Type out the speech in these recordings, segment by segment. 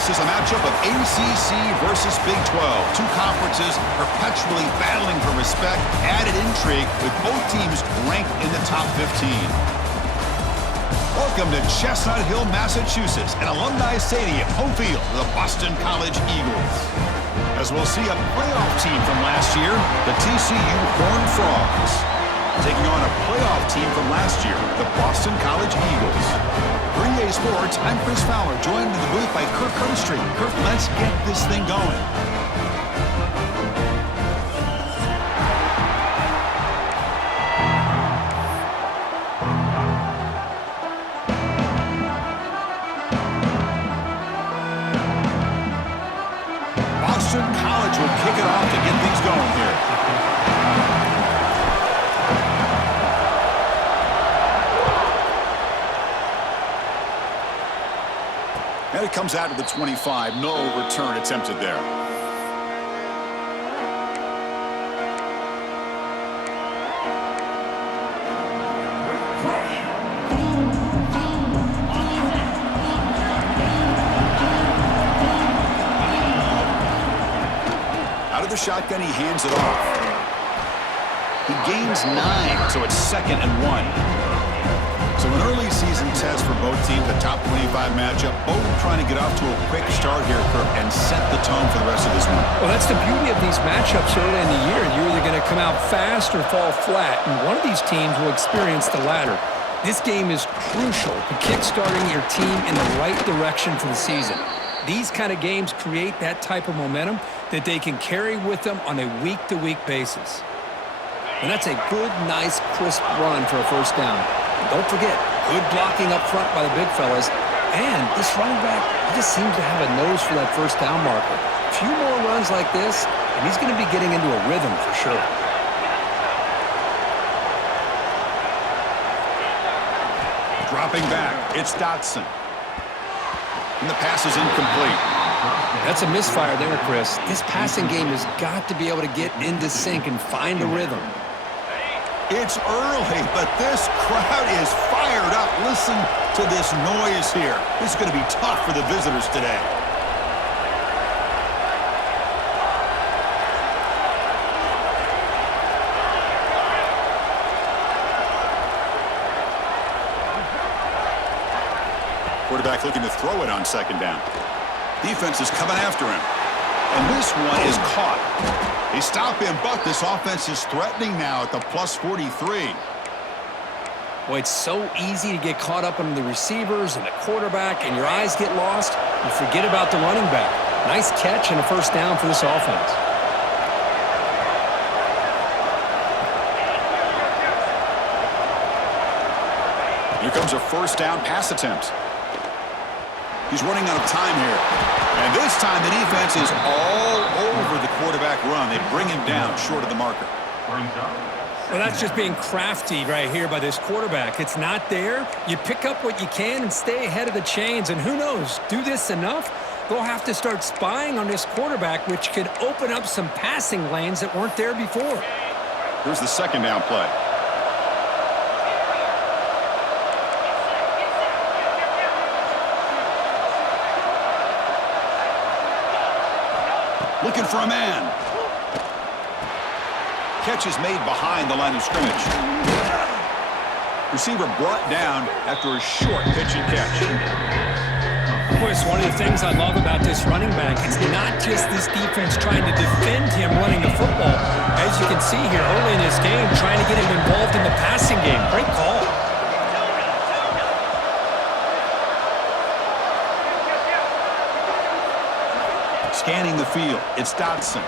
This is a matchup of ACC versus Big 12. Two conferences perpetually battling for respect. Added intrigue with both teams ranked in the top 15. Welcome to Chestnut Hill, Massachusetts, and Alumni Stadium, home field of the Boston College Eagles. As we'll see a playoff team from last year, the TCU Horned Frogs, taking on a playoff team from last year, the Boston College Eagles. For EA Sports, I'm Chris Fowler, joined in the booth by Kirk Herbstreit. Kirk, let's get this thing going. Boston College will kick it off to get things going here. And it comes out to the 25. No return attempted there. Out of the shotgun, he hands it off. He gains 9, so it's 2nd and 1. So an early season test for both teams, a top 25 matchup. Both trying to get off to a quick start here, Kirk, and set the tone for the rest of this one. Well, that's the beauty of these matchups early in the year. You're either going to come out fast or fall flat, and one of these teams will experience the latter. This game is crucial to kickstarting your team in the right direction for the season. These kind of games create that type of momentum that they can carry with them on a week-to-week basis. And that's a good, nice, crisp run for a first down. Don't forget, good blocking up front by the big fellas. And this running back, he just seems to have a nose for that first down marker. A few more runs like this, and he's going to be getting into a rhythm for sure. Dropping back, it's Dotson. And the pass is incomplete. That's a misfire there, Chris. This passing game has got to be able to get into sync and find a rhythm. It's early, but this crowd is fired up. Listen to this noise here. This is going to be tough for the visitors today. Quarterback looking to throw it on 2nd down. Defense is coming after him. And this one is caught. They stop him, but this offense is threatening now at the plus 43. Boy, it's so easy to get caught up in the receivers and the quarterback, and your eyes get lost. You forget about the running back. Nice catch and a first down for this offense. Here comes a first down pass attempt. He's running out of time here. And this time the defense is all over the quarterback run. They bring him down short of the marker. Well, that's just being crafty right here by this quarterback. It's not there. You pick up what you can and stay ahead of the chains. And who knows, do this enough, they'll have to start spying on this quarterback, which could open up some passing lanes that weren't there before. Here's the 2nd down play. Looking for a man. Catch is made behind the line of scrimmage. Receiver brought down after a short pitch and catch. Boy, it's one of the things I love about this running back. It's not just this defense trying to defend him running the football. As you can see here early in this game, trying to get him involved in the passing game. Great call. Scanning the field, it's Dotson.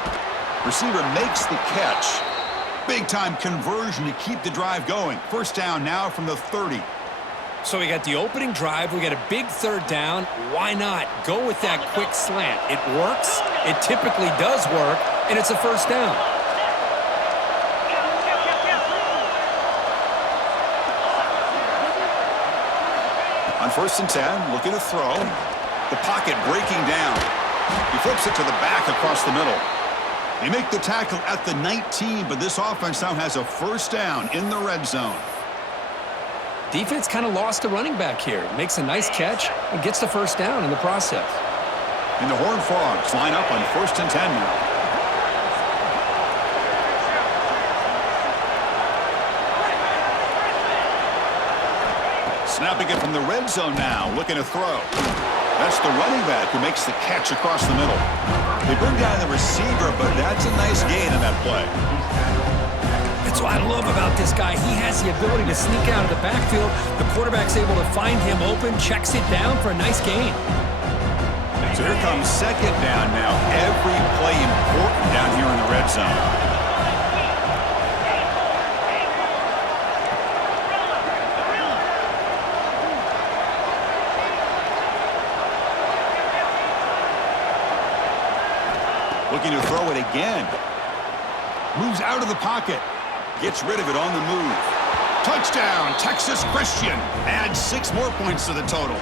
Receiver makes the catch. Big-time conversion to keep the drive going. First down now from the 30. So we got the opening drive. We got a big 3rd down. Why not? Go with that quick slant. It works. It typically does work, and it's a first down. On 1st and 10, looking to throw. The pocket breaking down. He flips it to the back across the middle. They make the tackle at the 19, but this offense now has a first down in the red zone. Defense kind of lost the running back here. Makes a nice catch and gets the first down in the process. And the Horned Frogs line up on 1st and 10 now. Snapping it from the red zone now, looking to throw. That's the running back who makes the catch across the middle. They bring down the receiver, but that's a nice gain in that play. That's what I love about this guy. He has the ability to sneak out of the backfield. The quarterback's able to find him open, checks it down for a nice gain. So here comes 2nd down now. Every play important down here in the red zone. Looking to throw it again. Moves out of the pocket. Gets rid of it on the move. Touchdown, Texas Christian. Adds 6 more points to the total.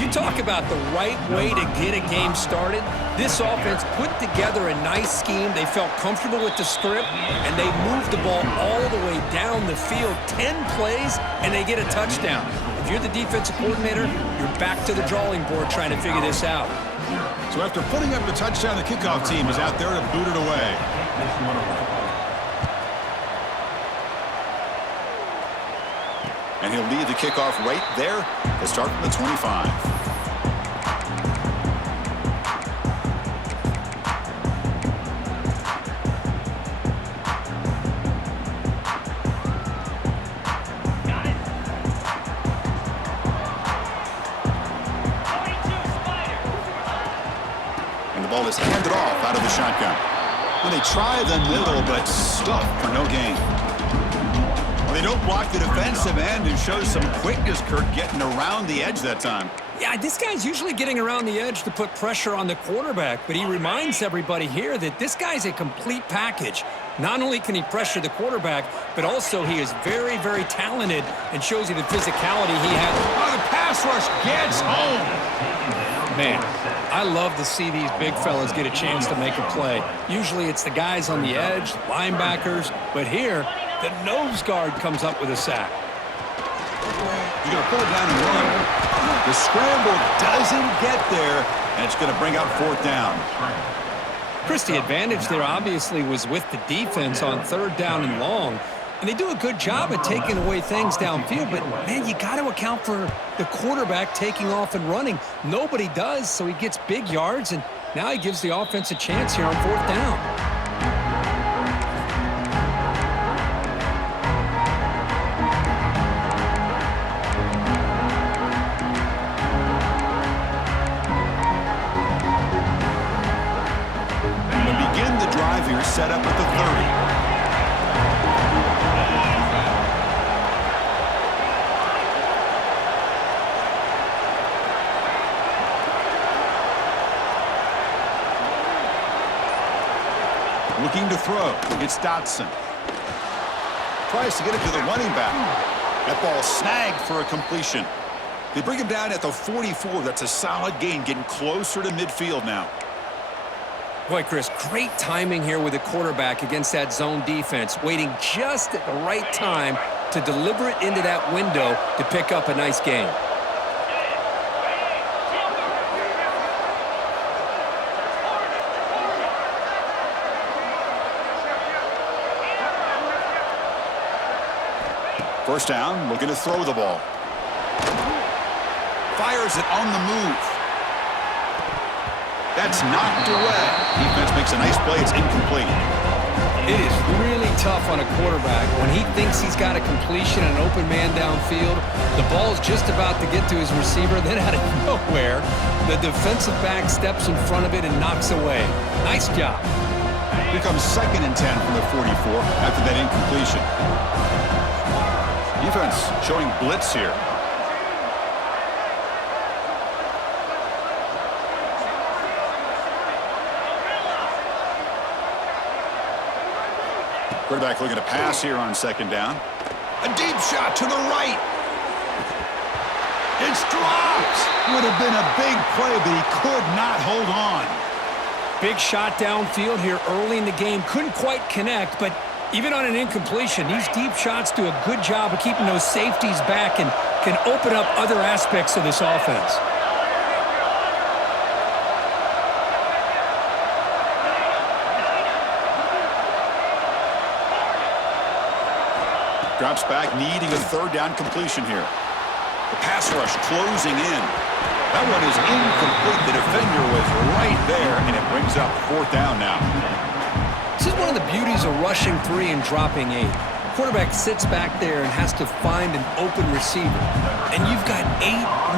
You talk about the right way to get a game started. This offense put together a nice scheme. They felt comfortable with the script, and they moved the ball all the way down the field. 10 plays, and they get a touchdown. If you're the defensive coordinator, you're back to the drawing board trying to figure this out. So after putting up the touchdown, the kickoff team is out there to boot it away. And he'll lead the kickoff right there to start from the 25. And the ball is handed off out of the shotgun. And they try the middle, but stuffed for no gain. They don't block the defensive end and show some quickness, Kirk, getting around the edge that time. Yeah, this guy's usually getting around the edge to put pressure on the quarterback, but he reminds everybody here that this guy's a complete package. Not only can he pressure the quarterback, but also he is very, very talented and shows you the physicality he has. Oh, the pass rush gets home. Man, I love to see these big fellas get a chance to make a play. Usually it's the guys on the edge, linebackers, but here, the nose guard comes up with a sack. He's going to pull it down and run. The scramble doesn't get there, and it's going to bring out 4th down. Chris, the advantage there obviously was with the defense on 3rd down and long. And they do a good job at taking away things downfield, but, man, you got to account for the quarterback taking off and running. Nobody does, so he gets big yards, and now he gives the offense a chance here on 4th down. Here set up at the 30. Looking to throw. It's Dotson. Tries to get it to the running back. That ball snagged for a completion. They bring him down at the 44. That's a solid gain, getting closer to midfield now. Boy, Chris, great timing here with the quarterback against that zone defense, waiting just at the right time to deliver it into that window to pick up a nice gain. First down, looking to throw the ball. Fires it on the move. That's knocked away. Defense makes a nice play. It's incomplete. It is really tough on a quarterback when he thinks he's got a completion and an open man downfield. The ball's just about to get to his receiver. Then out of nowhere, the defensive back steps in front of it and knocks away. Nice job. Here comes 2nd and 10 from the 44 after that incompletion. Defense showing blitz here. Quarterback looking to pass here on 2nd down. A deep shot to the right. It's dropped. Would have been a big play, but he could not hold on. Big shot downfield here early in the game. Couldn't quite connect, but even on an incompletion, these deep shots do a good job of keeping those safeties back and can open up other aspects of this offense. Drops back, needing a third down completion here. The pass rush closing in. That one is incomplete. The defender was right there, and it brings up fourth down now. This is one of the beauties of rushing 3 and dropping 8. Quarterback sits back there and has to find an open receiver. And you've got 8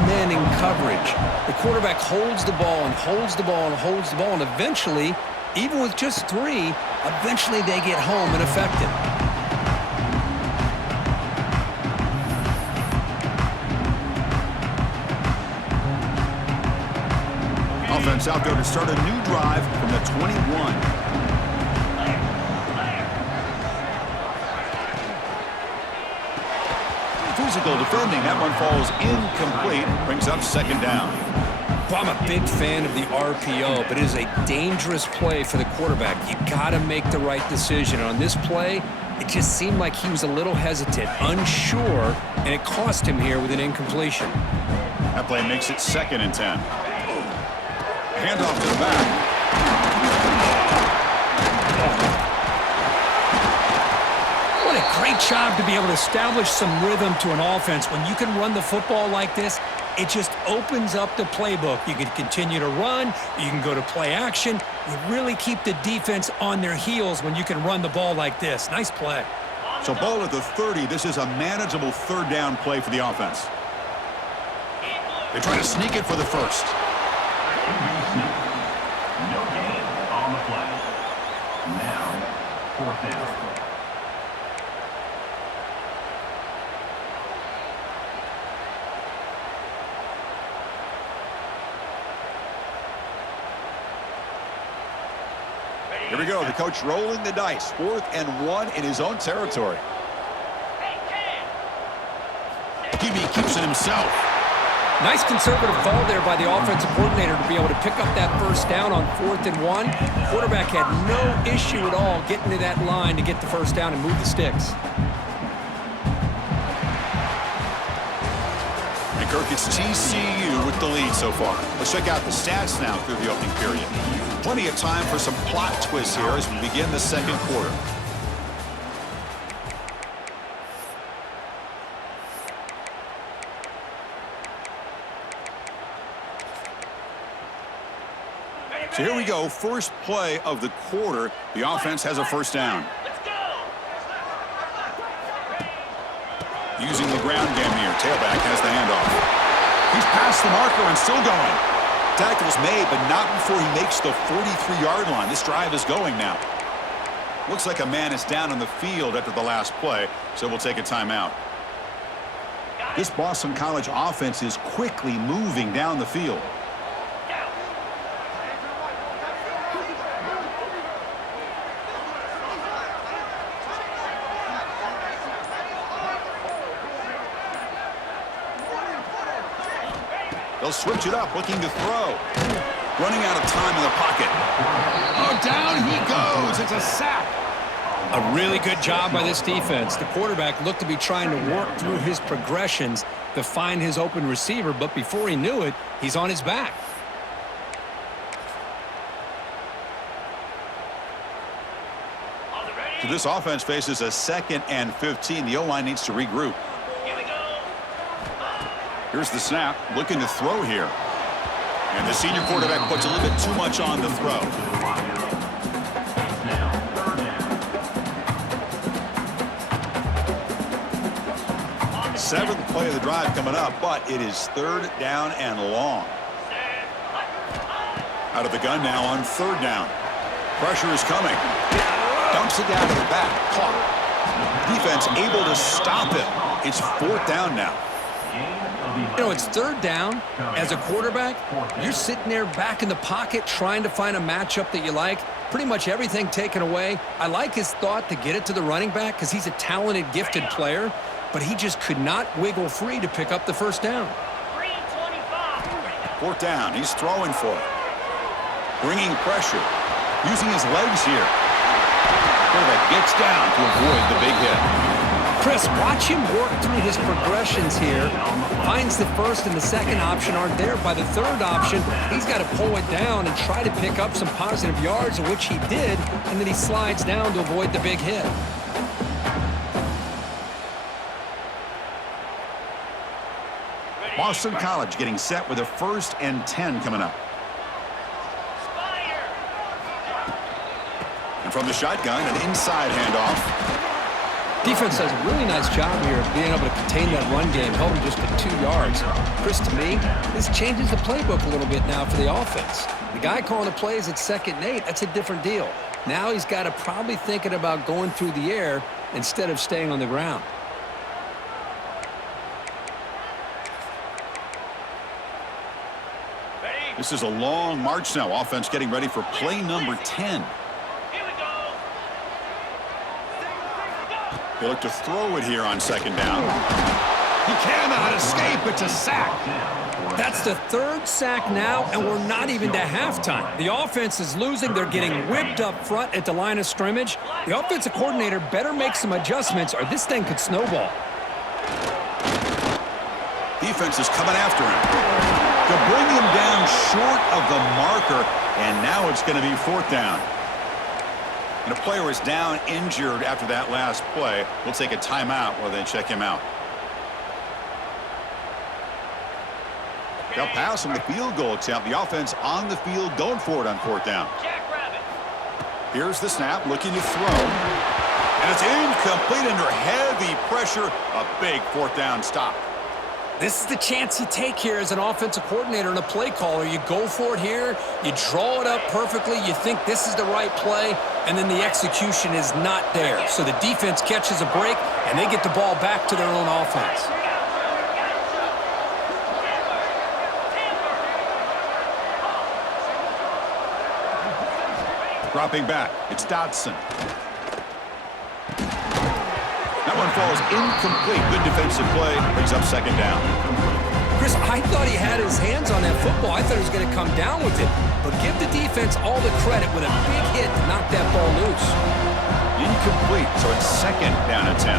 men in coverage. The quarterback holds the ball and holds the ball and holds the ball, and eventually, even with just 3, eventually they get home and effective. Offense out there to start a new drive from the 21. Physical defending. That one falls incomplete. Brings up second down. Well, I'm a big fan of the RPO, but it is a dangerous play for the quarterback. You got to make the right decision. On this play, it just seemed like he was a little hesitant, unsure, and it cost him here with an incompletion. That play makes it 2nd and 10. Handoff to the back. What a great job to be able to establish some rhythm to an offense. When you can run the football like this, it just opens up the playbook. You can continue to run. You can go to play action. You really keep the defense on their heels when you can run the ball like this. Nice play. So ball at the 30. This is a manageable third down play for the offense. They try to sneak it for the first. No gain on the play. Now, fourth down. Here we go. The coach rolling the dice. 4th and 1 in his own territory. QB keeps it himself. Nice conservative call there by the offensive coordinator to be able to pick up that first down on 4th and 1. Quarterback had no issue at all getting to that line to get the first down and move the sticks. And Kirk, it's TCU with the lead so far. Let's check out the stats now through the opening period. Plenty of time for some plot twists here as we begin the second quarter. So here we go, first play of the quarter. The offense has a first down. Using the ground game here. Tailback has the handoff. He's past the marker and still going. Tackle's made, but not before he makes the 43-yard line. This drive is going now. Looks like a man is down on the field after the last play, so we'll take a timeout. This Boston College offense is quickly moving down the field. They'll switch it up, looking to throw. Running out of time in the pocket. Oh, down he goes. It's a sack. A really good job by this defense. The quarterback looked to be trying to work through his progressions to find his open receiver, but before he knew it, he's on his back. So this offense faces a 2nd and 15. The O-line needs to regroup. Here's the snap, looking to throw here. And the senior quarterback puts a little bit too much on the throw. Seventh play of the drive coming up, but it is 3rd down and long. Out of the gun now on 3rd down. Pressure is coming. Dumps it down to the back. Caught. Defense able to stop him. It's 4th down now. You know, it's 3rd down. As a quarterback, you're sitting there back in the pocket trying to find a matchup that you like. Pretty much everything taken away. I like his thought to get it to the running back because he's a talented, gifted player, but he just could not wiggle free to pick up the first down. 4th down. He's throwing for it. Bringing pressure. Using his legs here. Quarterback gets down to avoid the big hit. Chris, watch him work through his progressions here. Finds the first and the second option aren't there. By the third option, he's got to pull it down and try to pick up some positive yards, which he did, and then he slides down to avoid the big hit. Boston College getting set with a 1st and 10 coming up. And from the shotgun, an inside handoff. Defense does a really nice job here of being able to contain that run game, held him just to 2 yards. Chris, to me, this changes the playbook a little bit now for the offense. The guy calling the plays at 2nd and 8, that's a different deal. Now he's got to probably thinking about going through the air instead of staying on the ground. This is a long march now. Offense getting ready for play number 10. They look to throw it here on 2nd down. He cannot escape. It's a sack. That's the 3rd sack now, and we're not even to halftime. The offense is losing. They're getting whipped up front at the line of scrimmage. The offensive coordinator better make some adjustments or this thing could snowball. Defense is coming after him. To bring him down short of the marker, and now it's going to be 4th down. And a player is down injured after that last play. We'll take a timeout while they check him out. They'll pass on the field goal attempt. The offense on the field going for it on 4th down. Here's the snap, looking to throw. And it's incomplete under heavy pressure. A big 4th down stop. This is the chance you take here as an offensive coordinator and a play caller. You go for it here, you draw it up perfectly, you think this is the right play, and then the execution is not there. So the defense catches a break, and they get the ball back to their own offense. Dropping back, it's Dodson. That one falls incomplete. Good defensive play. Brings up 2nd down. Chris, I thought he had his hands on that football. I thought he was going to come down with it. But give the defense all the credit with a big hit to knock that ball loose. Incomplete, so it's 2nd down at 10.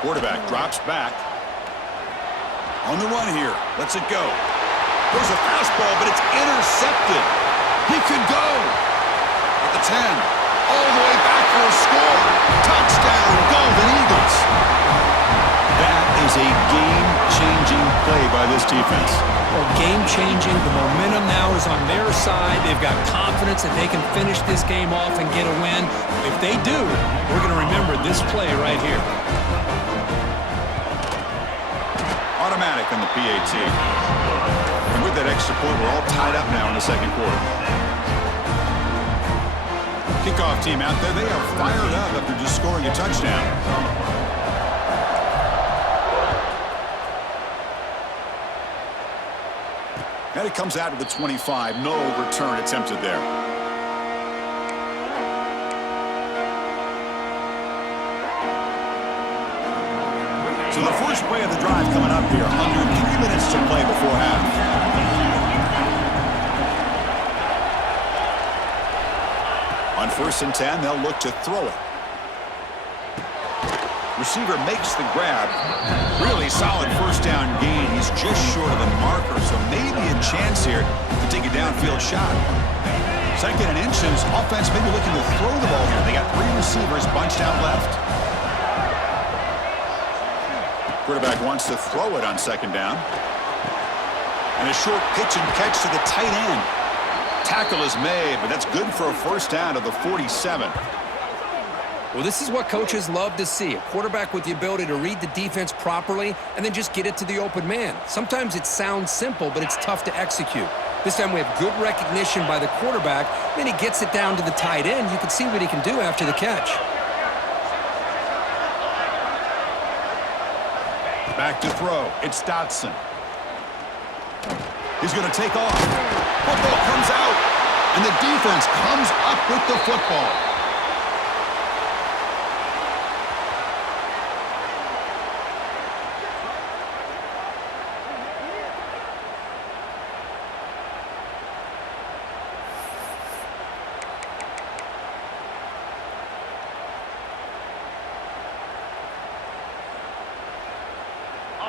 Quarterback drops back. On the run here. Lets it go. There's a fastball, but it's intercepted. He could go. At the 10. All the way back for a score. Touchdown, Golden Eagles. That is a game-changing play by this defense. Well, game-changing. The momentum now is on their side. They've got confidence that they can finish this game off and get a win. If they do, we're going to remember this play right here. Automatic on the PAT. And with that extra point, we're all tied up now in the 2nd quarter. Kickoff team out there. They are fired up after just scoring a touchdown. And it comes out to the 25. No return attempted there. So the first play of the drive coming up here. Under 3 minutes to play before half. On 1st and 10, they'll look to throw it. Receiver makes the grab. Really solid 1st down gain. He's just short of the marker, so maybe a chance here to take a downfield shot. 2nd and inches. Offense maybe looking to throw the ball here. They got 3 receivers bunched out left. Quarterback wants to throw it on 2nd down. And a short pitch and catch to the tight end. Tackle is made, but that's good for a 1st down to the 47. Well, this is what coaches love to see. A quarterback with the ability to read the defense properly and then just get it to the open man. Sometimes it sounds simple, but it's tough to execute. This time we have good recognition by the quarterback. Then he gets it down to the tight end. You can see what he can do after the catch. Back to throw. It's Dodson. He's going to take off. Football comes out, and the defense comes up with the football.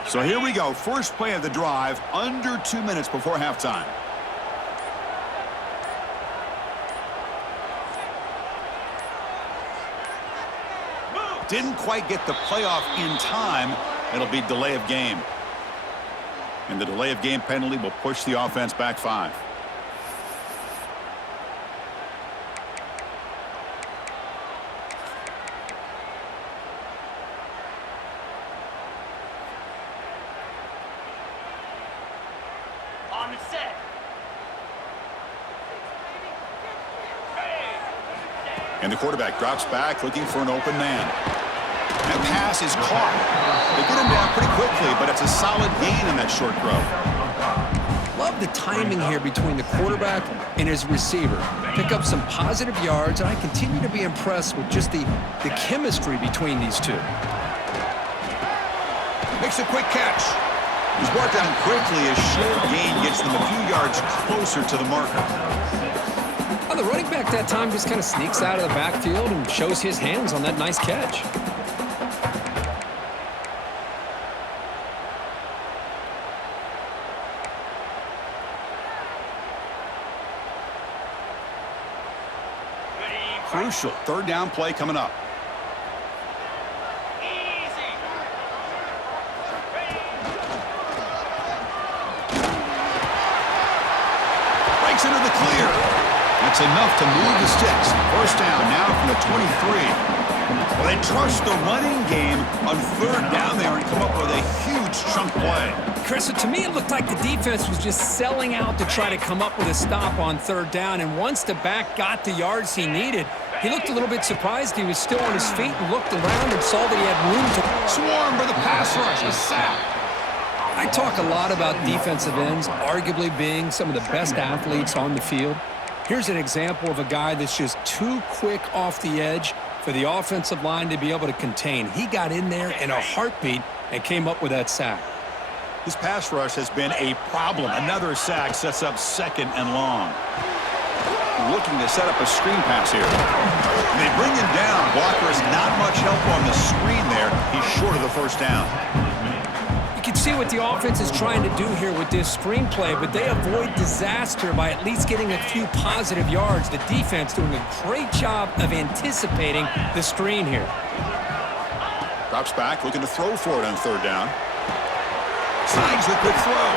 So here we go. First play of the drive, under 2 minutes before halftime. Didn't quite get the playoff in time. It'll be delay of game. And the delay of game penalty will push the offense back 5. On the set. And the quarterback drops back looking for an open man. That pass is caught. They get him down pretty quickly, but it's a solid gain in that short throw. Love the timing here between the quarterback and his receiver. Pick up some positive yards, and I continue to be impressed with just the chemistry between these two. Makes a quick catch. He's brought down quickly. A short gain gets them a few yards closer to the marker. Well, the running back that time just kind of sneaks out of the backfield and shows his hands on that nice catch. Crucial third down play coming up. Breaks into the clear. That's enough to move the sticks. First down now from the 23. Well, they trust the running game on third down there and come up with a huge chunk play. Chris, to me, it looked like the defense was just selling out to try to come up with a stop on third down. And once the back got the yards he needed, he looked a little bit surprised. He was still on his feet and looked around and saw that he had room to Swarm for the pass rush. A sack. I talk a lot about defensive ends, arguably being some of the best athletes on the field. Here's an example of a guy that's just too quick off the edge for the offensive line to be able to contain. He got in there in a heartbeat and came up with that sack. This pass rush has been a problem. Another sack sets up second and long. Looking to set up a screen pass here. And they bring him down. Blocker has not much help on the screen there. He's short of the first down. You can see what the offense is trying to do here with this screenplay, but they avoid disaster by at least getting a few positive yards. The defense doing a great job of anticipating the screen here. Drops back, looking to throw for it on third down. Signs the quick throw.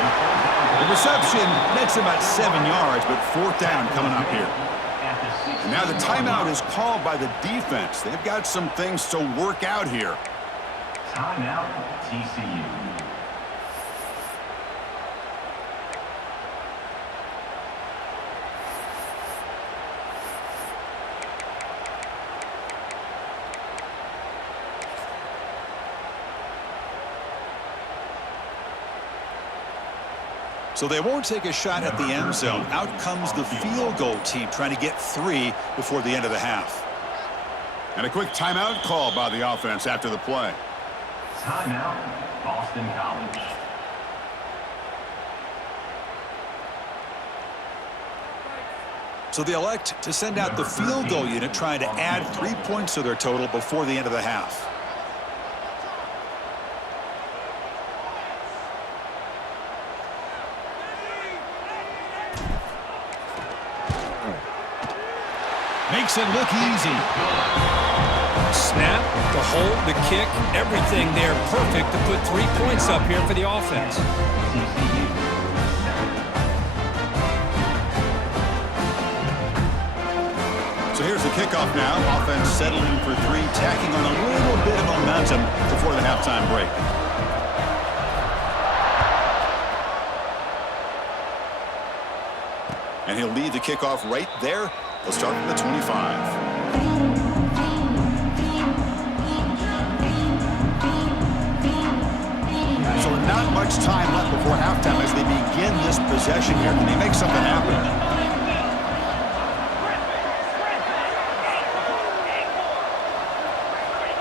The reception nets about 7 yards, but fourth down coming up here. And now the timeout is called by the defense. They've got some things to work out here. Timeout, TCU. So they won't take a shot at the end zone. Out comes the field goal team trying to get 3 before the end of the half. And a quick timeout call by the offense after the play. Timeout, Boston College. So they elect to send out the field goal unit trying to add 3 points to their total before the end of the half. Makes it look easy. Snap, the hold, the kick, everything there perfect to put 3 points up here for the offense. So here's the kickoff now. Offense settling for 3, tacking on a little bit of momentum before the halftime break. And he'll lead the kickoff right there. They'll start from the 25. So not much time left before halftime as they begin this possession here. Can they make something happen?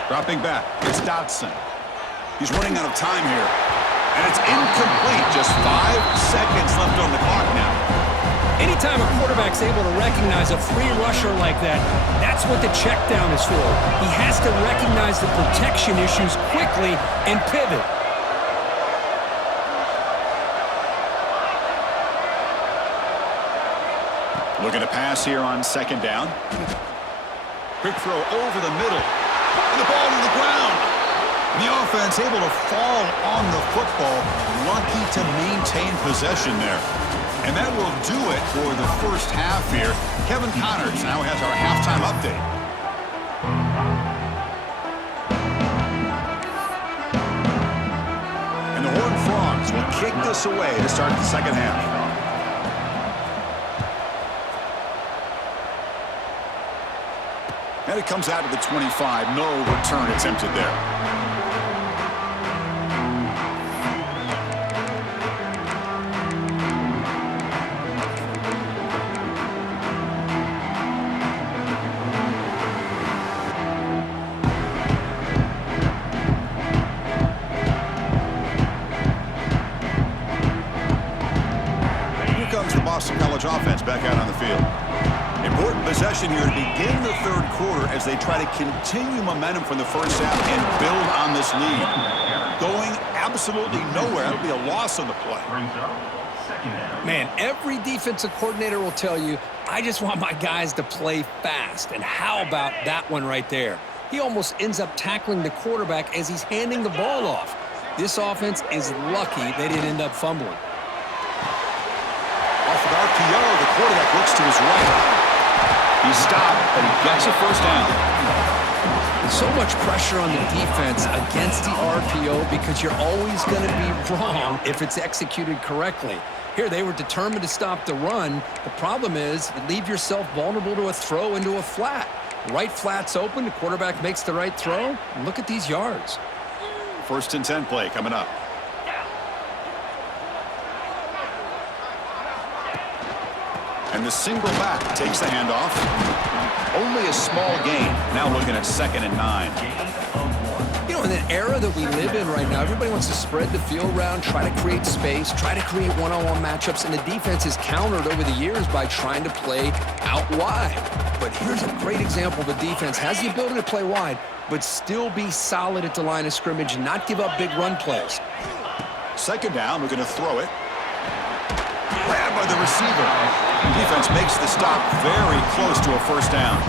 Dropping back, it's Dotson. He's running out of time here. And it's incomplete. Just 5 seconds left on the clock now. Anytime a quarterback's able to recognize a free rusher like that, that's what the check down is for. He has to recognize the protection issues quickly and pivot. Looking to pass here on second down. Quick throw over the middle. And the ball to the ground. And the offense able to fall on the football. Lucky to maintain possession there. And that will do it for the first half here. Kevin Connors now has our halftime update. And the Horned Frogs will kick this away to start the second half. And it comes out to the 25. No return attempted there. Here comes the Boston College offense back out on the field. Important possession here to begin the third quarter as they try to continue momentum from the first half and build on this lead. Going absolutely nowhere. That'll be a loss on the play. Man, every defensive coordinator will tell you, I just want my guys to play fast. And how about that one right there? He almost ends up tackling the quarterback as he's handing the ball off. This offense is lucky they didn't end up fumbling. Off an RPO, the quarterback looks to his right. He stopped, but he gets a first down. So much pressure on the defense against the RPO because you're always going to be wrong if it's executed correctly. Here, they were determined to stop the run. The problem is you leave yourself vulnerable to a throw into a flat. The right flat's open, the quarterback makes the right throw. And look at these yards. 1st and 10 play coming up. And the single back takes the handoff. Only a small gain. Now looking at 2nd and 9. You know, in the era that we live in right now, everybody wants to spread the field around, try to create space, try to create one-on-one matchups, and the defense is countered over the years by trying to play out wide. But here's a great example of a defense has the ability to play wide, but still be solid at the line of scrimmage and not give up big run plays. 2nd down, we're going to throw it. Grabbed by the receiver. Defense makes the stop very close to a first down.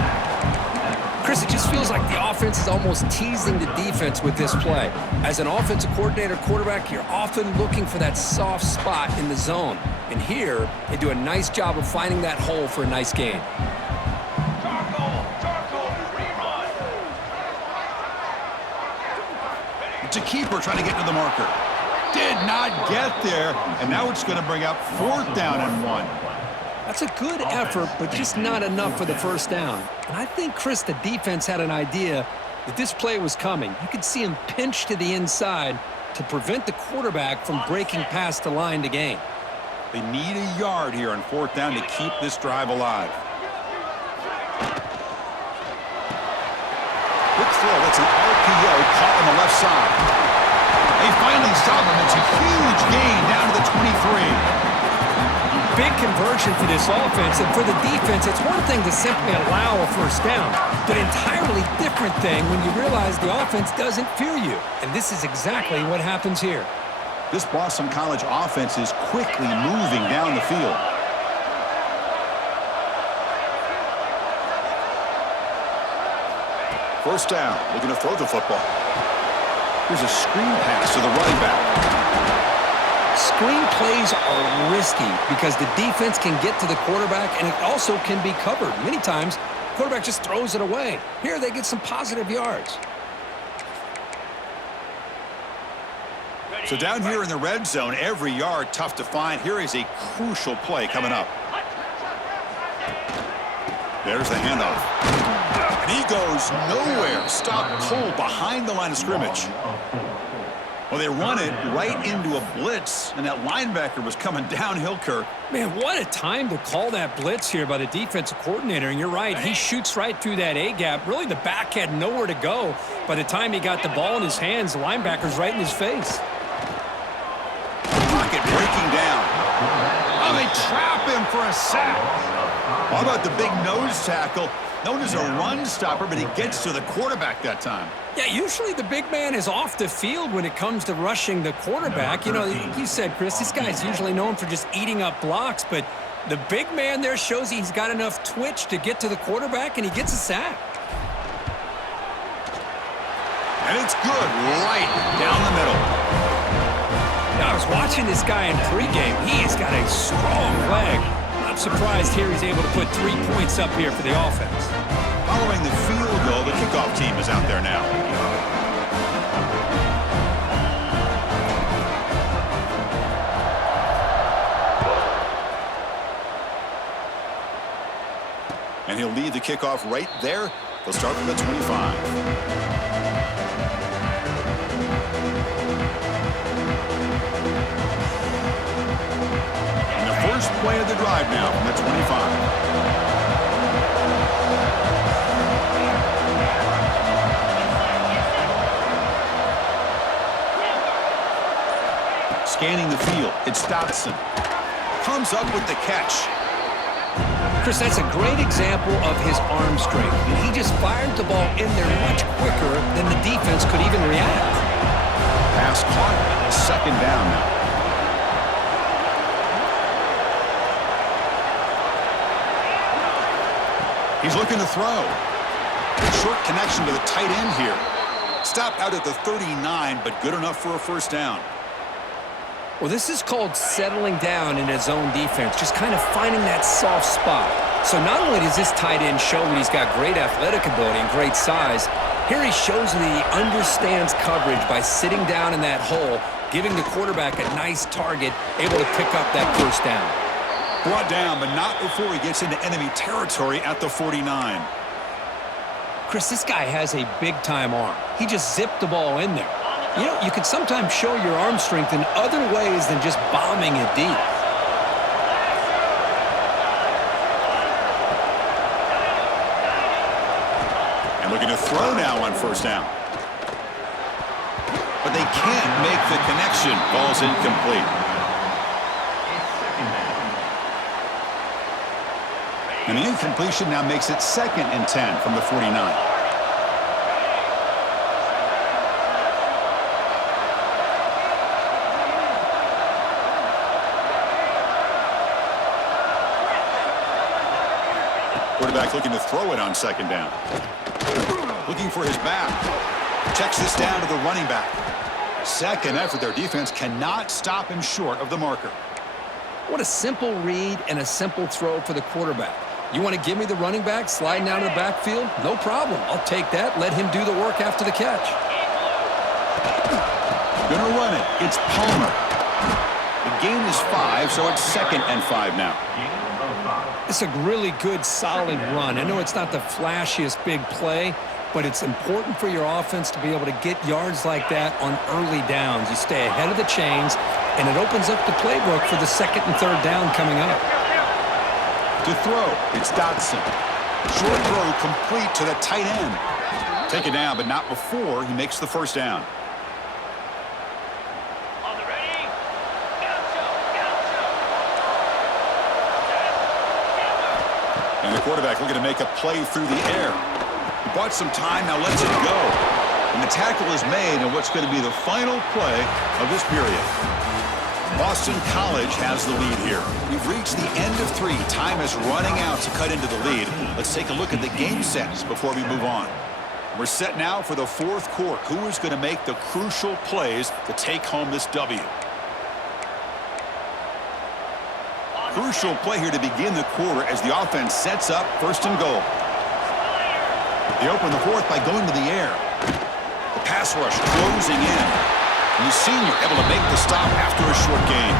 Chris, it just feels like the offense is almost teasing the defense with this play. As an offensive coordinator, quarterback, you're often looking for that soft spot in the zone. And here, they do a nice job of finding that hole for a nice gain. It's a keeper trying to get to the marker. Did not get there, and now it's going to bring up 4th down and 1. That's a good effort, but just not enough for the first down. And I think, Chris, the defense had an idea that this play was coming. You could see him pinch to the inside to prevent the quarterback from breaking past the line to gain. They need a yard here on 4th down to keep this drive alive. Quick throw. That's an RPO caught on the left side. They finally stop him. It's a huge gain down to the 23. Big conversion for this offense, and for the defense, it's one thing to simply allow a first down, but an entirely different thing when you realize the offense doesn't fear you. And this is exactly what happens here. This Boston College offense is quickly moving down the field. First down, looking to throw the football. Here's a screen pass to the running back. Screen plays are risky because the defense can get to the quarterback and it also can be covered. Many times, the quarterback just throws it away. Here, they get some positive yards. So down here in the red zone, every yard tough to find. Here is a crucial play coming up. There's the handoff. And he goes nowhere. Stopped cold behind the line of scrimmage. Well, they run it right into a blitz, and that linebacker was coming downhill, Kirk. Man, what a time to call that blitz here by the defensive coordinator. And you're right, he shoots right through that A-gap. Really, the back had nowhere to go. By the time he got the ball in his hands, the linebacker's right in his face. Pocket breaking down. Oh, they trap him for a sack. How about the big nose tackle? Known as a run stopper, but he gets to the quarterback that time. Yeah, usually the big man is off the field when it comes to rushing the quarterback. You know, you said, Chris, this guy's usually known for just eating up blocks, but the big man there shows he's got enough twitch to get to the quarterback, and he gets a sack. And it's good right down the middle. Now, I was watching this guy in pregame. He has got a strong leg. Not surprised here he's able to put 3 points up here for the offense. Following the field goal, the kickoff team is out there now. And he'll lead the kickoff right there. They'll start from the 25. And the first play of the drive now from the 25. Scanning the field, it's Dotson. Comes up with the catch. Chris, that's a great example of his arm strength. He just fired the ball in there much quicker than the defense could even react. Pass caught, second down now. He's looking to throw. Short connection to the tight end here. Stopped out at the 39, but good enough for a first down. Well, this is called settling down in his own defense, just kind of finding that soft spot. So not only does this tight end show that he's got great athletic ability and great size, here he shows that he understands coverage by sitting down in that hole, giving the quarterback a nice target, able to pick up that first down. Brought down, but not before he gets into enemy territory at the 49. Chris, this guy has a big-time arm. He just zipped the ball in there. You know, you can sometimes show your arm strength in other ways than just bombing it deep. And looking to throw now on first down. But they can't make the connection. Ball's incomplete. And the incompletion now makes it 2nd and 10 from the 49. Quarterback looking to throw it on second down. Looking for his back. Checks this down to the running back. Second effort. Their defense cannot stop him short of the marker. What a simple read and a simple throw for the quarterback. You want to give me the running back sliding down to the backfield? No problem. I'll take that. Let him do the work after the catch. Gonna run it. It's Palmer. The gain is 5, so it's 2nd and 5 now. It's a really good, solid run. I know it's not the flashiest big play, but it's important for your offense to be able to get yards like that on early downs. You stay ahead of the chains, and it opens up the playbook for the 2nd and 3rd down coming up. To throw, it's Dotson. Short throw complete to the tight end. Take it down, but not before he makes the first down. And the quarterback looking to make a play through the air. He bought some time, now lets it go. And the tackle is made on what's going to be the final play of this period. Boston College has the lead here. We've reached the end of 3. Time is running out to cut into the lead. Let's take a look at the game sets before we move on. We're set now for the 4th quarter. Who is going to make the crucial plays to take home this W? Crucial play here to begin the quarter as the offense sets up 1st and goal. They open the 4th by going to the air. The pass rush closing in. And the senior able to make the stop after a short gain.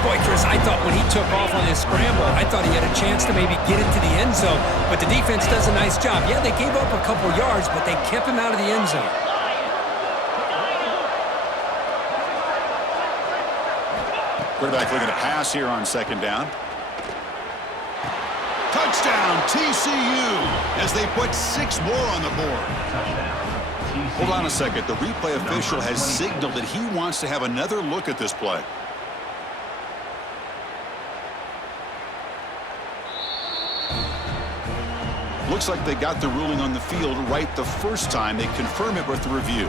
Boy, Chris, I thought when he took off on this scramble, I thought he had a chance to maybe get into the end zone. But the defense does a nice job. Yeah, they gave up a couple yards, but they kept him out of the end zone. Quarterback looking to pass here on 2nd down. Touchdown, TCU, as they put 6 more on the board. Hold on a second. The replay official has signaled that he wants to have another look at this play. Looks like they got the ruling on the field right the first time. They confirm it with the review.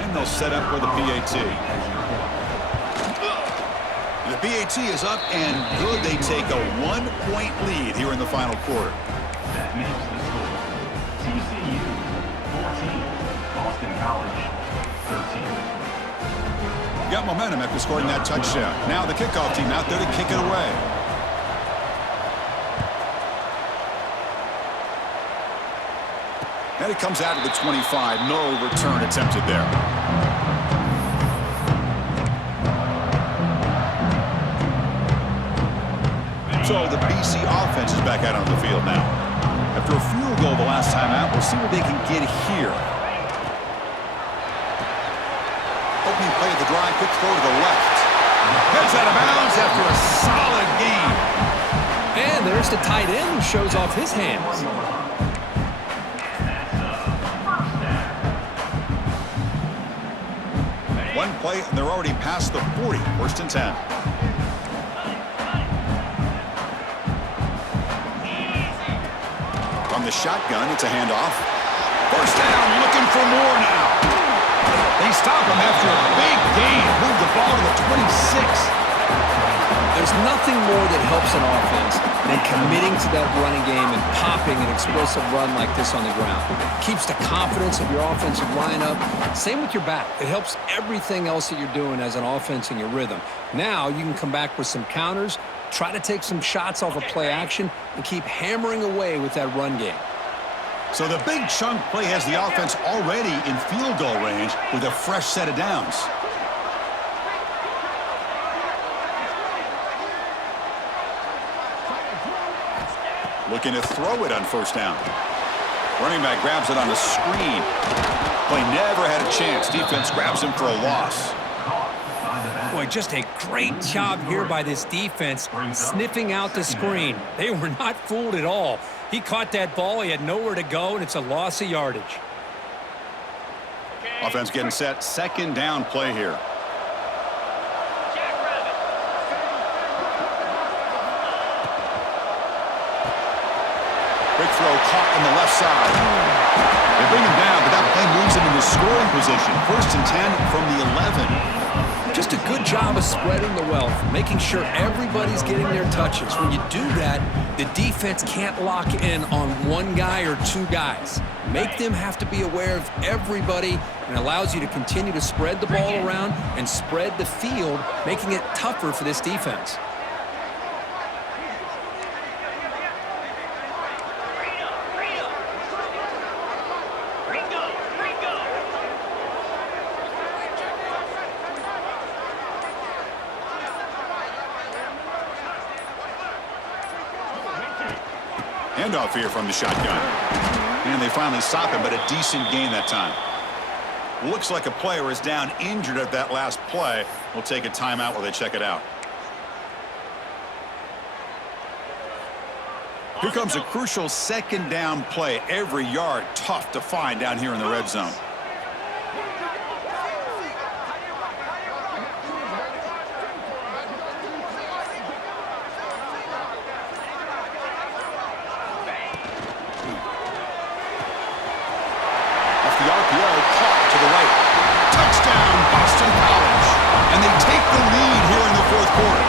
And they'll set up for the PAT. The PAT is up and good. They take a 1-point lead here in the final quarter. That makes the score TCU 14, Boston College. College 13. Got momentum after scoring that touchdown. Now the kickoff team out there to kick it away. And it comes out to the 25. No return attempted there. So the BC offense is back out on the field now. After a field goal the last time out, we'll see what they can get here. Opening play of the drive, quick throw to the left. Heads out of bounds after a solid game. And there's the tight end who shows off his hands. One play, and they're already past the 40. First and 10. From the shotgun, it's a handoff. First down, looking for more now. They stop him after a big gain. Move the ball to the 26. There's nothing more that helps an offense than committing to that running game and popping an explosive run like this on the ground. Keeps the confidence of your offensive lineup. Same with your back. It helps everything else that you're doing as an offense in your rhythm. Now you can come back with some counters, try to take some shots off of play action, and keep hammering away with that run game. So the big chunk play has the offense already in field goal range with a fresh set of downs. Looking to throw it on first down. Running back grabs it on the screen. Play never had a chance. Defense grabs him for a loss. Boy, just a great job here by this defense, sniffing out the screen. They were not fooled at all. He caught that ball, he had nowhere to go, and it's a loss of yardage. Offense getting set. Second down play here. Quick throw caught on the left side. They bring him down, but that play moves him into scoring position. First and 10 from the 11. Just a good job of spreading the wealth, making sure everybody's getting their touches. When you do that, the defense can't lock in on one guy or two guys. Make them have to be aware of everybody, and allows you to continue to spread the ball around and spread the field, making it tougher for this defense. Handoff here from the shotgun. And they finally stop him, but a decent gain that time. Looks like a player is down injured at that last play. We'll take a timeout while they check it out. Here comes a crucial second down play. Every yard tough to find down here in the red zone. The RPO caught to the right. Touchdown, Boston College. And they take the lead here in the fourth quarter.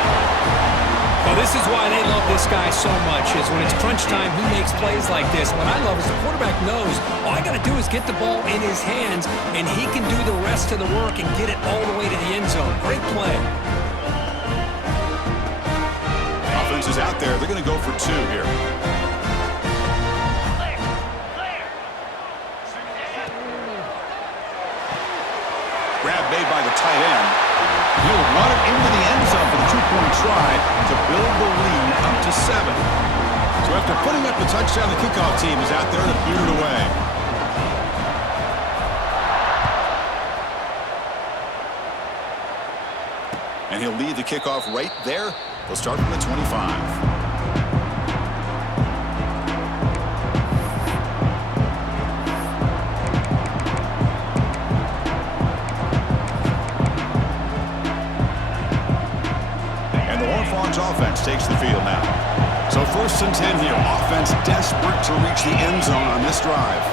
Well, this is why they love this guy so much, is when it's crunch time, he makes plays like this. What I love is the quarterback knows all I got to do is get the ball in his hands, and he can do the rest of the work and get it all the way to the end zone. Great play. Offense is out there. They're going to go for two here. Grab made by the tight end. He'll run it into the end zone for the two-point try to build the lead up to 7. So after putting up the touchdown, the kickoff team is out there to boot it away. And he'll lead the kickoff right there. They'll start from the 25. Offense takes the field now. So first and 10 here. Offense desperate to reach the end zone on this drive.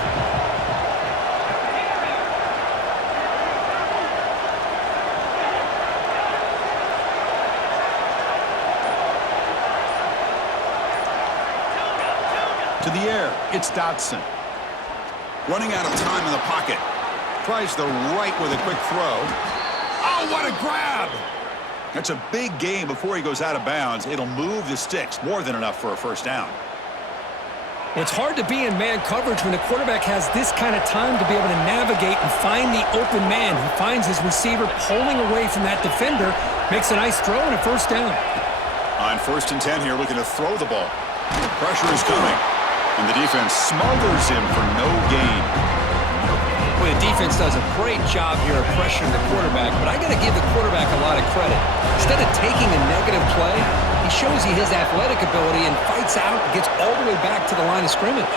To the air, it's Dotson. Running out of time in the pocket. Tries the right with a quick throw. Oh, what a grab! That's a big gain before he goes out of bounds. It'll move the sticks more than enough for a first down. Well, it's hard to be in man coverage when the quarterback has this kind of time to be able to navigate and find the open man who finds his receiver pulling away from that defender, makes a nice throw and a first down. On 1st and 10 here, looking to throw the ball. The pressure is coming, and the defense smothers him for no gain. Well, the defense does a great job here of pressuring the quarterback, but I got to give the quarterback a lot of credit. Instead of taking a negative play, he shows you his athletic ability and fights out and gets all the way back to the line of scrimmage.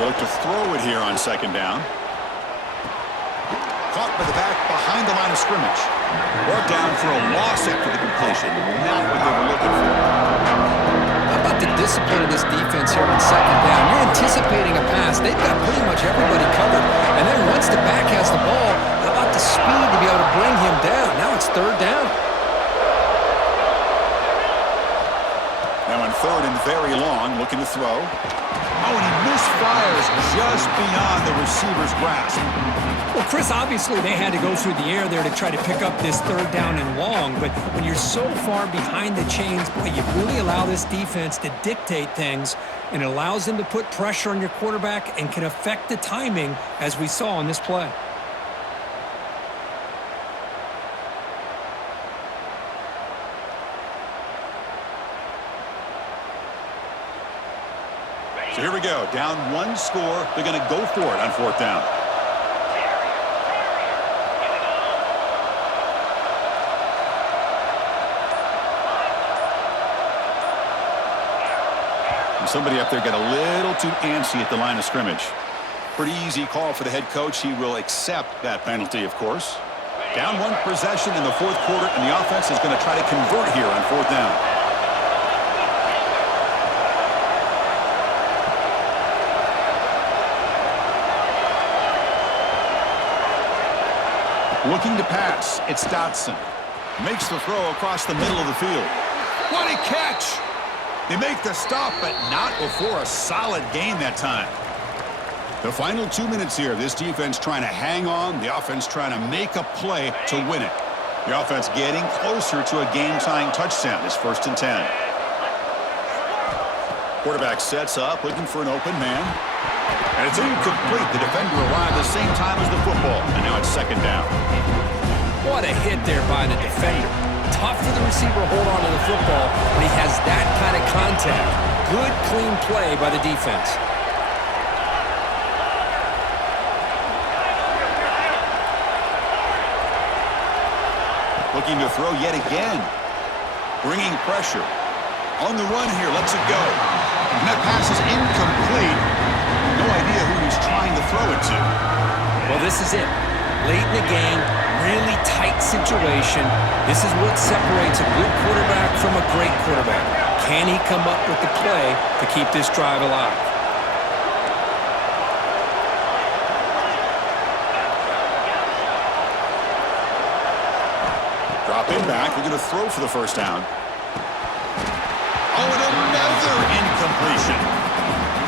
They'll look to throw it here on 2nd down. Caught by the back behind the line of scrimmage. Brought down for a loss after the completion. Not what they were looking for. How about the discipline of this defense here on 2nd down? You're anticipating a pass. They've got pretty much everybody covered. And then once the back has the ball, how about the speed to be able to bring him down? Now it's 3rd down. Now on 3rd and very long, looking to throw. Oh, and he misfires just beyond the receiver's grasp. Well, Chris, obviously they had to go through the air there to try to pick up this 3rd down and long, but when you're so far behind the chains, boy, you really allow this defense to dictate things, and it allows them to put pressure on your quarterback and can affect the timing, as we saw on this play. So here we go. Down 1 score. They're going to go for it on 4th down. And somebody up there got a little too antsy at the line of scrimmage. Pretty easy call for the head coach. He will accept that penalty, of course. Down 1 possession in the 4th quarter, and the offense is going to try to convert here on 4th down. Looking to pass, it's Dotson. Makes the throw across the middle of the field. What a catch! They make the stop, but not before a solid gain that time. The final 2 minutes here, this defense trying to hang on, the offense trying to make a play to win it. The offense getting closer to a game-tying touchdown. It's 1st and 10. Quarterback sets up, looking for an open man. And it's incomplete. The defender arrived the same time as the football. And now it's 2nd down. What a hit there by the defender. Tough for the receiver to hold on to the football when he has that kind of contact. Good, clean play by the defense. Looking to throw yet again. Bringing pressure. On the run here, lets it go. And that pass is incomplete. No idea who he's trying to throw it to. Well, this is it. Late in the game, really tight situation. This is what separates a good quarterback from a great quarterback. Can he come up with the play to keep this drive alive? Drop in back. We're going to throw for the first down. Oh, and another incompletion.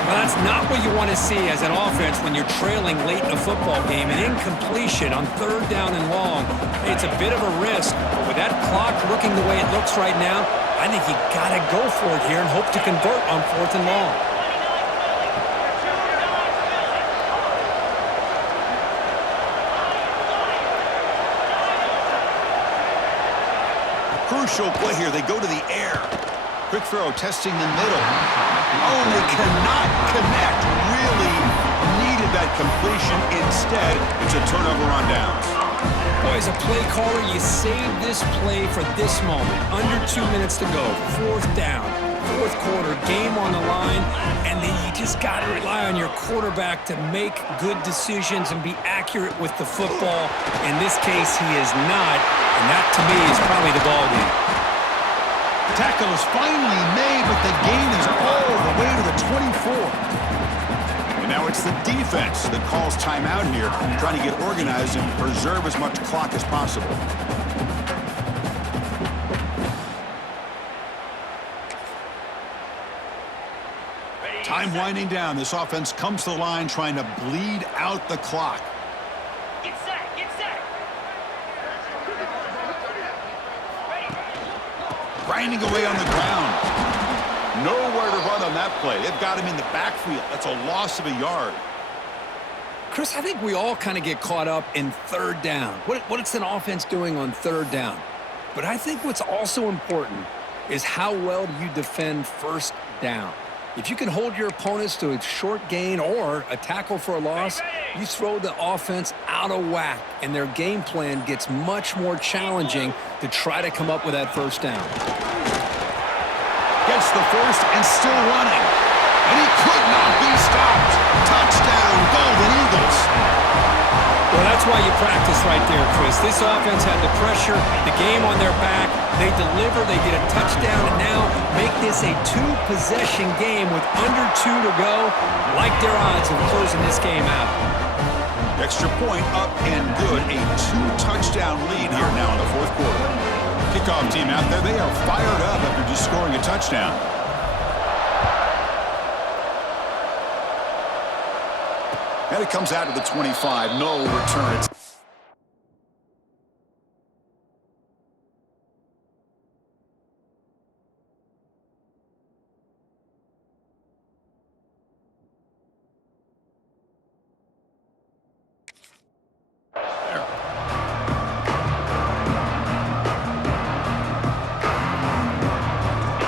Well, that's not what you want to see as an offense when you're trailing late in a football game. An incompletion on 3rd down and long. It's a bit of a risk, but with that clock looking the way it looks right now, I think you got to go for it here and hope to convert on 4th and long. Crucial play here. They go to the air. Quick throw, testing the middle. Oh, and they cannot connect. Really needed that completion. Instead, it's a turnover on downs. Boy, as a play caller, you save this play for this moment. Under 2 minutes to go. 4th down. 4th quarter, game on the line, and then you just got to rely on your quarterback to make good decisions and be accurate with the football. In this case, he is not, and that, to me, is probably the ball game. Tackle is finally made, but the gain is all the way to the 24. And now it's the defense that calls timeout here, trying to get organized and preserve as much clock as possible. Time winding down. This offense comes to the line trying to bleed out the clock. Get set, get set. Ready. Grinding away on the ground. Nowhere to run on that play. They've got him in the backfield. That's a loss of a yard. Chris, I think we all kind of get caught up in third down. What's an offense doing on third down? But I think what's also important is how well do you defend first down. If you can hold your opponents to a short gain or a tackle for a loss, you throw the offense out of whack, and their game plan gets much more challenging to try to come up with that first down. Gets the first and still running. And he could not be stopped. Touchdown, Golden Eagles. Well, that's why you practice right there, Chris. This offense had the pressure, the game on their back. They deliver, they get a touchdown, and now make this a two-possession game with under 2 to go. Like their odds of closing this game out. Extra point up and good. A 2-touchdown lead here now in the fourth quarter. Kickoff team out there. They are fired up after just scoring a touchdown. And it comes out to the 25. No return.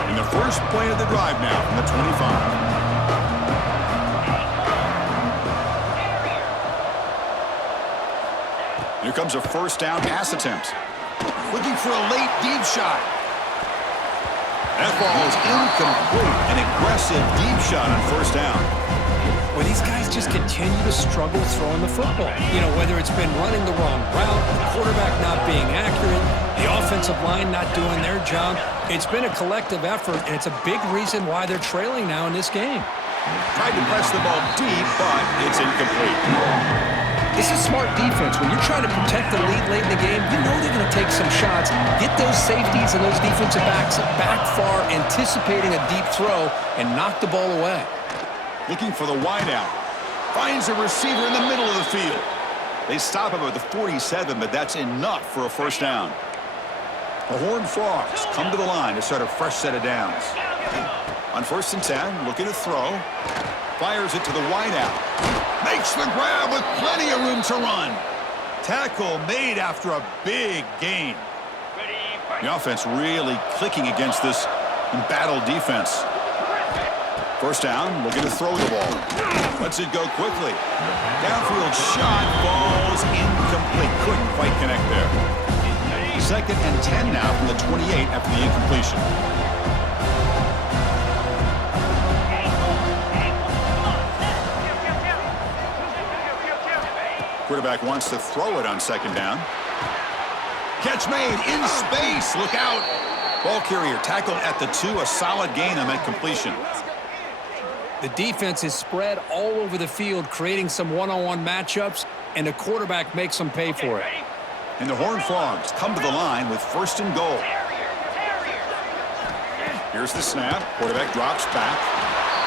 In the first play of the drive now from the 25. Here comes a first down pass attempt. Looking for a late deep shot. That ball is incomplete. An aggressive deep shot on first down. Well, these guys just continue to struggle throwing the football. You know, whether it's been running the wrong route, the quarterback not being accurate, the offensive line not doing their job. It's been a collective effort, and it's a big reason why they're trailing now in this game. Tried to press the ball deep, but it's incomplete. This is smart defense. When you're trying to protect the lead late in the game, you know they're going to take some shots, get those safeties and those defensive backs back far, anticipating a deep throw, and knock the ball away. Looking for the wideout. Finds a receiver in the middle of the field. They stop him at the 47, but that's enough for a first down. The Horned Frogs come to the line to start a fresh set of downs. On 1st and 10, looking to throw. Fires it to the wideout. Makes the grab with plenty of room to run. Tackle made after a big gain. The offense really clicking against this embattled defense. First down, looking to throw the ball. Lets it go quickly. Downfield shot falls incomplete. Couldn't quite connect there. 2nd and 10 now from the 28 after the incompletion. Quarterback wants to throw it on 2nd down. Catch made in space. Look out. Ball carrier tackled at the 2. A solid gain on that completion. The defense is spread all over the field, creating some one-on-one matchups, and the quarterback makes them pay for it. And the Horned Frogs come to the line with 1st and goal. Here's the snap. Quarterback drops back.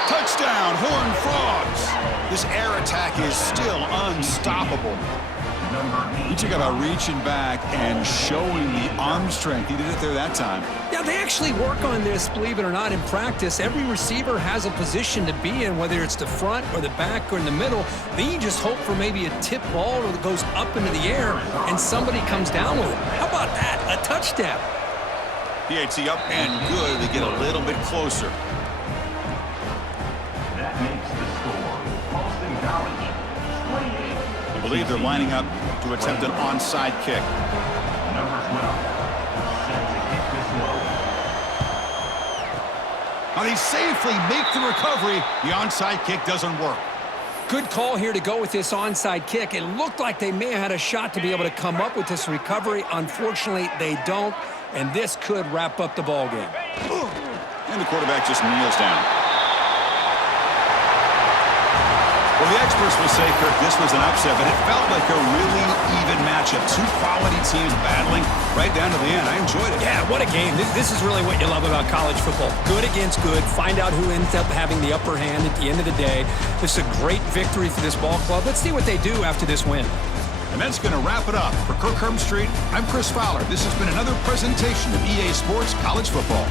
Touchdown, Horned Frogs. This air attack is still unstoppable. You talk about reaching back and showing the arm strength. He did it there that time. Yeah, they actually work on this, believe it or not, in practice. Every receiver has a position to be in, whether it's the front or the back or in the middle. Then you just hope for maybe a tip ball that goes up into the air and somebody comes down with it. How about that? A touchdown. PAT up and good. They get a little bit closer. That makes the score Boston College 28. I believe they're lining up to attempt an onside kick. Number 12 set to kick this one. Now they safely make the recovery. The onside kick doesn't work. Good call here to go with this onside kick. It looked like they may have had a shot to be able to come up with this recovery. Unfortunately, they don't, and this could wrap up the ball game. And the quarterback just kneels down. Well, the experts will say, Kirk, this was an upset, but it felt like a really even matchup. Two quality teams battling right down to the end. I enjoyed it. Yeah, what a game. This is really what you love about college football. Good against good. Find out who ends up having the upper hand at the end of the day. This is a great victory for this ball club. Let's see what they do after this win. And that's going to wrap it up. For Kirk Street, I'm Chris Fowler. This has been another presentation of EA Sports College Football.